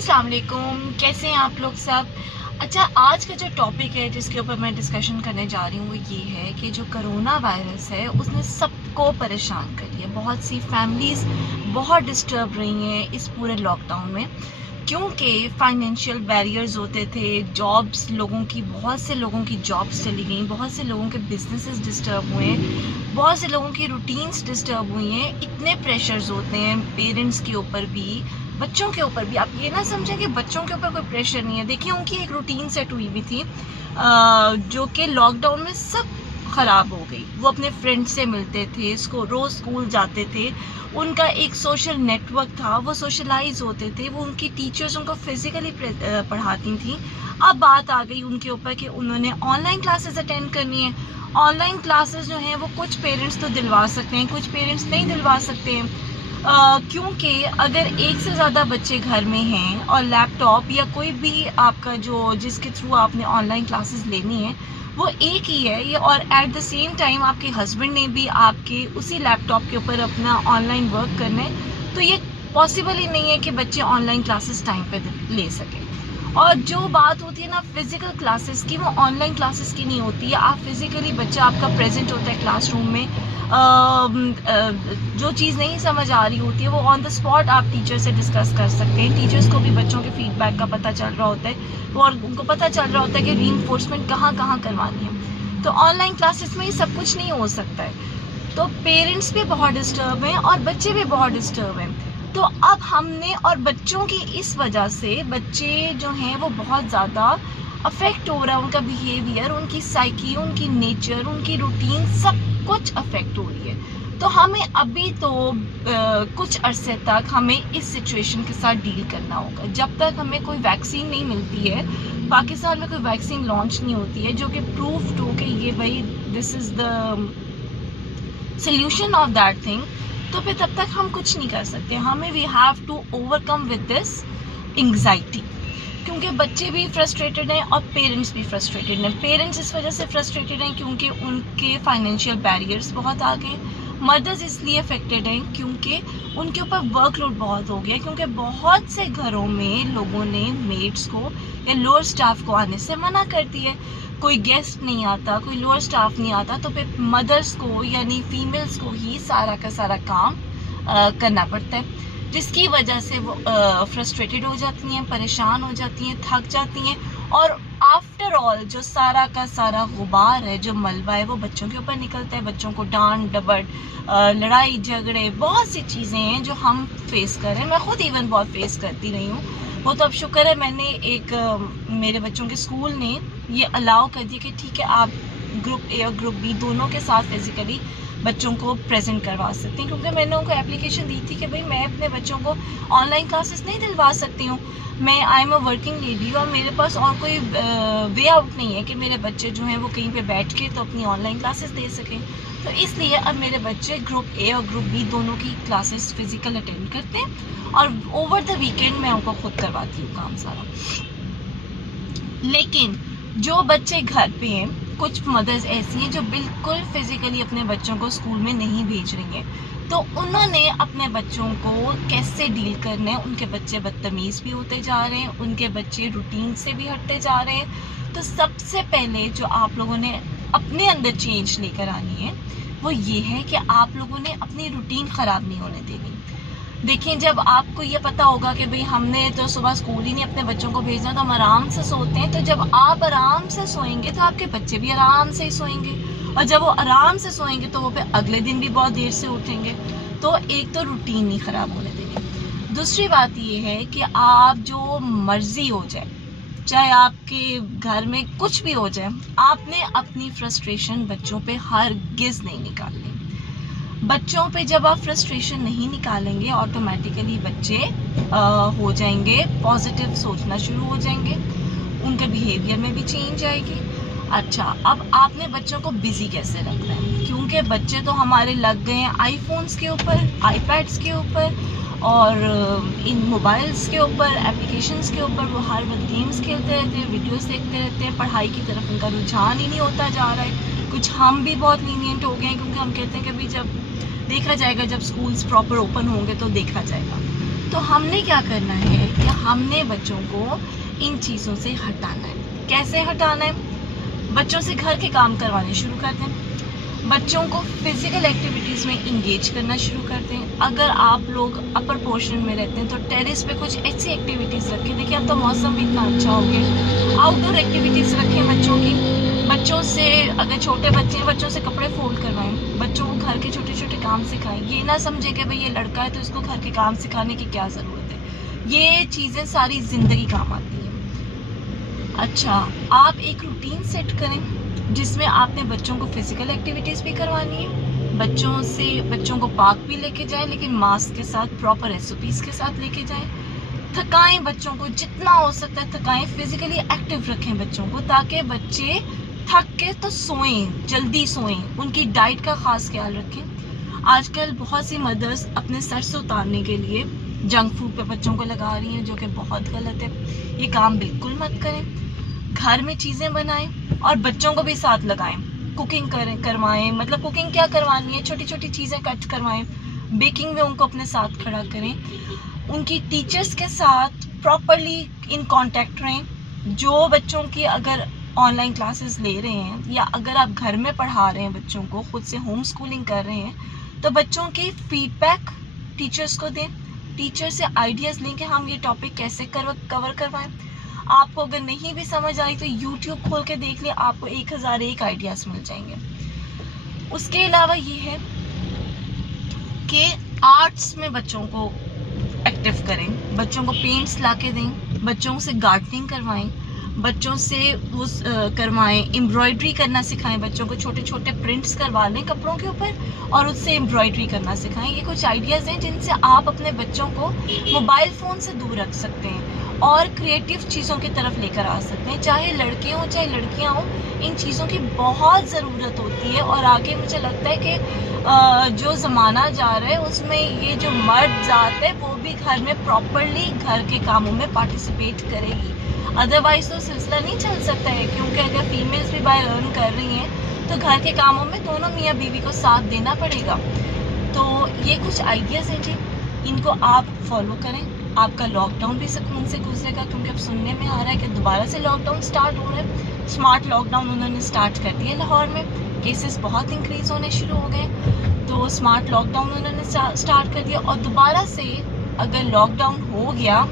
अस्सलाम वालेकुम, कैसे हैं आप लोग सब। अच्छा, आज का जो टॉपिक है जिसके ऊपर मैं डिस्कशन करने जा रही हूँ वो ये है कि जो कोरोना वायरस है उसने सबको परेशान कर लिया। बहुत सी फैमिलीज़ बहुत डिस्टर्ब रही हैं इस पूरे लॉकडाउन में, क्योंकि फाइनेंशियल बैरियर्स होते थे, जॉब्स लोगों की, बहुत से लोगों की जॉब्स चली गई, बहुत से लोगों के बिजनेसेस डिस्टर्ब हुए हैं, बहुत से लोगों की रूटीन्स डिस्टर्ब हुई हैं। इतने प्रेशर्स होते हैं पेरेंट्स के ऊपर भी, बच्चों के ऊपर भी। आप ये ना समझें कि बच्चों के ऊपर कोई प्रेशर नहीं है। देखिए, उनकी एक रूटीन सेट हुई हुई थी जो कि लॉकडाउन में सब ख़राब हो गई। वो अपने फ्रेंड्स से मिलते थे, रोज़ स्कूल जाते थे, उनका एक सोशल नेटवर्क था, वो सोशलाइज होते थे, वो उनकी टीचर्स उनको फिज़िकली पढ़ाती थी। अब बात आ गई उनके ऊपर कि उन्होंने ऑनलाइन क्लासेस अटेंड करनी है। ऑनलाइन क्लासेस जो हैं वो कुछ पेरेंट्स तो दिलवा सकते हैं, कुछ पेरेंट्स नहीं दिलवा सकते हैं, क्योंकि अगर एक से ज़्यादा बच्चे घर में हैं और लैपटॉप या कोई भी आपका जो जिसके थ्रू आपने ऑनलाइन क्लासेस लेनी है वो एक ही है ये, और एट द सेम टाइम आपके हस्बैंड ने भी आपके उसी लैपटॉप के ऊपर अपना ऑनलाइन वर्क करना है, तो ये पॉसिबल ही नहीं है कि बच्चे ऑनलाइन क्लासेस टाइम पे ले सकें। और जो बात होती है ना फिज़िकल क्लासेस की, वो ऑनलाइन क्लासेस की नहीं होती है। आप फिज़िकली बच्चा आपका प्रेजेंट होता है क्लासरूम में, जो चीज़ नहीं समझ आ रही होती है वो ऑन द स्पॉट आप टीचर से डिस्कस कर सकते हैं। टीचर्स को भी बच्चों के फीडबैक का पता चल रहा होता है, और उनको पता चल रहा होता है कि रीइंफोर्समेंट कहाँ कहाँ करवानी है। तो ऑनलाइन क्लासेस में ये सब कुछ नहीं हो सकता है। तो पेरेंट्स भी बहुत डिस्टर्ब हैं और बच्चे भी बहुत डिस्टर्ब हैं। तो अब हमने, और बच्चों की इस वजह से बच्चे जो हैं वो बहुत ज़्यादा अफेक्ट हो रहा है, उनका बिहेवियर, उनकी साइकी, उनकी नेचर, उनकी रूटीन, सब कुछ अफेक्ट हो रही है। तो हमें अभी तो कुछ अरसे तक हमें इस सिचुएशन के साथ डील करना होगा। जब तक हमें कोई वैक्सीन नहीं मिलती है, पाकिस्तान में कोई वैक्सीन लॉन्च नहीं होती है जो कि प्रूव्ड हो कि ये भाई this is the solution of that thing, तो फिर तब तक हम कुछ नहीं कर सकते। हमें we have to overcome with this anxiety, क्योंकि बच्चे भी फ्रस्ट्रेटेड हैं और पेरेंट्स भी फ्रस्ट्रेटेड हैं। पेरेंट्स इस वजह से फ्रस्ट्रेटेड हैं क्योंकि उनके फाइनेंशियल बैरियर्स बहुत आ गए। मदर्स इसलिए अफेक्टेड हैं क्योंकि उनके ऊपर वर्कलोड बहुत हो गया, क्योंकि बहुत से घरों में लोगों ने मेड्स को या लोअर स्टाफ को आने से मना कर दिया। कोई गेस्ट नहीं आता, कोई लोअर स्टाफ नहीं आता, तो फिर मदर्स को यानी फीमेल्स को ही सारा का सारा काम करना पड़ता है, जिसकी वजह से वो फ्रस्ट्रेटेड हो जाती हैं, परेशान हो जाती हैं, थक जाती हैं। और आफ्टर ऑल जो सारा का सारा गुबार है, जो मलबा है, वो बच्चों के ऊपर निकलता है। बच्चों को डांट डपट, लड़ाई झगड़े, बहुत सी चीज़ें हैं जो हम फेस कर रहे हैं। मैं खुद इवन बहुत फेस करती रही हूँ। वो तो अब शुक्र है मैंने मेरे बच्चों के स्कूल ने ये अलाउ कर दिया कि ठीक है, आप ग्रुप ए और ग्रुप बी दोनों के साथ फिज़िकली बच्चों को प्रेजेंट करवा सकती हैं, क्योंकि मैंने उनको एप्लीकेशन दी थी कि भाई मैं अपने बच्चों को ऑनलाइन क्लासेस नहीं दिलवा सकती हूँ। मैं I am a working lady और मेरे पास और कोई वे आउट नहीं है कि मेरे बच्चे जो हैं वो कहीं पे बैठ के तो अपनी ऑनलाइन क्लासेस दे सकें। तो इसलिए अब मेरे बच्चे ग्रुप ए और ग्रुप बी दोनों की क्लासेस फिज़िकल अटेंड करते हैं, और ओवर द वीकेंड मैं उनको खुद करवाती हूँ काम सारा। लेकिन जो बच्चे घर पे हैं, कुछ मदर्स ऐसी हैं जो बिल्कुल फिज़िकली अपने बच्चों को स्कूल में नहीं भेज रही हैं, तो उन्होंने अपने बच्चों को कैसे डील करना है। उनके बच्चे बदतमीज़ भी होते जा रहे हैं, उनके बच्चे रूटीन से भी हटते जा रहे हैं। तो सबसे पहले जो आप लोगों ने अपने अंदर चेंज लेकर आनी है वो ये है कि आप लोगों ने अपनी रूटीन ख़राब नहीं होने देनी। देखिए, जब आपको ये पता होगा कि भाई हमने तो सुबह स्कूल ही नहीं अपने बच्चों को भेजना, तो हम आराम से सोते हैं, तो जब आप आराम से सोएंगे तो आपके बच्चे भी आराम से ही सोएंगे, और जब वो आराम से सोएंगे तो वो फिर अगले दिन भी बहुत देर से उठेंगे। तो एक तो रूटीन नहीं ख़राब होने देनी। दूसरी बात ये है कि आप जो मर्जी हो जाए, चाहे आपके घर में कुछ भी हो जाए, आपने अपनी फ्रस्ट्रेशन बच्चों पे हरगिज़ नहीं निकालनी। बच्चों पे जब आप फ्रस्ट्रेशन नहीं निकालेंगे, ऑटोमेटिकली बच्चे हो जाएंगे पॉजिटिव, सोचना शुरू हो जाएंगे, उनके बिहेवियर में भी चेंज आएगी। अच्छा, अब आपने बच्चों को बिजी कैसे रखना है, क्योंकि बच्चे तो हमारे लग गए हैं आईफोन्स के ऊपर, आईपैड्स के ऊपर और इन मोबाइल्स के ऊपर, एप्लीकेशंस के ऊपर। वो हर वक्त गेम्स खेलते रहते हैं, वीडियोस देखते रहते हैं, पढ़ाई की तरफ उनका रुझान ही नहीं होता जा रहा है। कुछ हम भी बहुत लीनियंट हो गए हैं, क्योंकि हम कहते हैं कि भाई जब देखा जाएगा, जब स्कूल्स प्रॉपर ओपन होंगे तो देखा जाएगा। तो हमने क्या करना है कि हमने बच्चों को इन चीज़ों से हटाना है। कैसे हटाना है? बच्चों से घर के काम करवाने शुरू कर दें, बच्चों को फिजिकल एक्टिविटीज़ में इंगेज करना शुरू कर दें। अगर आप लोग अपर पोर्शन में रहते हैं तो टेरेस पे कुछ ऐसी एक्टिविटीज़ रखें। देखिए अब तो मौसम भी इतना अच्छा हो गया, आउटडोर एक्टिविटीज़ रखें बच्चों की। बच्चों से, अगर छोटे बच्चे हैं, बच्चों से कपड़े फोल्ड करवाएं, बच्चों को घर के छोटे छोटे काम सिखाएं। ये ना समझें कि भाई ये लड़का है तो इसको घर के काम सिखाने की क्या ज़रूरत है। ये चीज़ें सारी ज़िंदगी काम आती हैं। अच्छा, आप एक रूटीन सेट करें जिसमें आपने बच्चों को फिजिकल एक्टिविटीज़ भी करवानी है, बच्चों को पार्क भी लेके जाएं, लेकिन मास्क के साथ, प्रॉपर SOPs के साथ लेके जाएं। थकाएं बच्चों को, जितना हो सकता है थकाएं, फिजिकली एक्टिव रखें बच्चों को, ताकि बच्चे थक के तो सोएं, जल्दी सोएं। उनकी डाइट का खास ख्याल रखें। आजकल बहुत सी मदर्स अपने सर से उतारने के लिए जंक फूड पे बच्चों को लगा रही हैं, जो कि बहुत गलत है। ये काम बिल्कुल मत करें। घर में चीज़ें बनाएं और बच्चों को भी साथ लगाएं। कुकिंग करवाएं, मतलब कुकिंग क्या करवानी है, छोटी छोटी चीज़ें कट करवाएं। बेकिंग में उनको अपने साथ खड़ा करें। उनकी टीचर्स के साथ प्रॉपरली इन कांटेक्ट रहें। जो बच्चों की अगर ऑनलाइन क्लासेस ले रहे हैं या अगर आप घर में पढ़ा रहे हैं बच्चों को, खुद से होम स्कूलिंग कर रहे हैं, तो बच्चों की फीडबैक टीचर्स को दें। टीचर से आइडियाज़ लें कि हम ये टॉपिक कैसे कवर करवाएं। आपको अगर नहीं भी समझ आई तो YouTube खोल के देख लें, आपको 1001 आइडियाज़ मिल जाएंगे। उसके अलावा ये है कि आर्ट्स में बच्चों को एक्टिव करें, बच्चों को पेंट्स ला के दें, बच्चों से गार्डनिंग करवाएं, बच्चों से वो करवाएं, एम्ब्रॉयडरी करना सिखाएं। बच्चों को छोटे छोटे प्रिंट्स करवा लें कपड़ों के ऊपर और उससे एम्ब्रॉयडरी करना सिखाएं। ये कुछ आइडियाज़ हैं जिनसे आप अपने बच्चों को मोबाइल फ़ोन से दूर रख सकते हैं और क्रिएटिव चीज़ों की तरफ लेकर आ सकते हैं। चाहे लड़के हों चाहे लड़कियां हों, इन चीज़ों की बहुत ज़रूरत होती है। और आगे मुझे लगता है कि जो ज़माना जा रहा है उसमें ये जो मर्द ज़ात है वो भी घर में प्रॉपरली घर के कामों में पार्टिसिपेट करेगी। अदरवाइज़ तो सिलसिला नहीं चल सकता है, क्योंकि अगर फीमेल्स भी बाहर अर्न कर रही हैं तो घर के कामों में दोनों मियाँ बीवी को साथ देना पड़ेगा। तो ये कुछ आइडियाज़ हैं जी, इनको आप फॉलो करें। आपका लॉकडाउन भी सुकून से गुजरेगा, क्योंकि अब सुनने में आ रहा है कि दोबारा से लॉकडाउन स्टार्ट हो रहा है। स्मार्ट लॉकडाउन उन्होंने स्टार्ट कर दिया लाहौर में, केसेस बहुत इंक्रीज़ होने शुरू हो गए, तो स्मार्ट लॉकडाउन उन्होंने स्टार्ट कर दिया। और दोबारा से अगर लॉकडाउन हो गया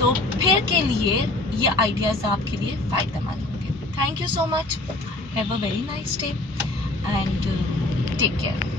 तो फिर के लिए ये आइडियाज़ आपके लिए फ़ायदेमंद होंगे। Thank you so much, have a very nice day and take care.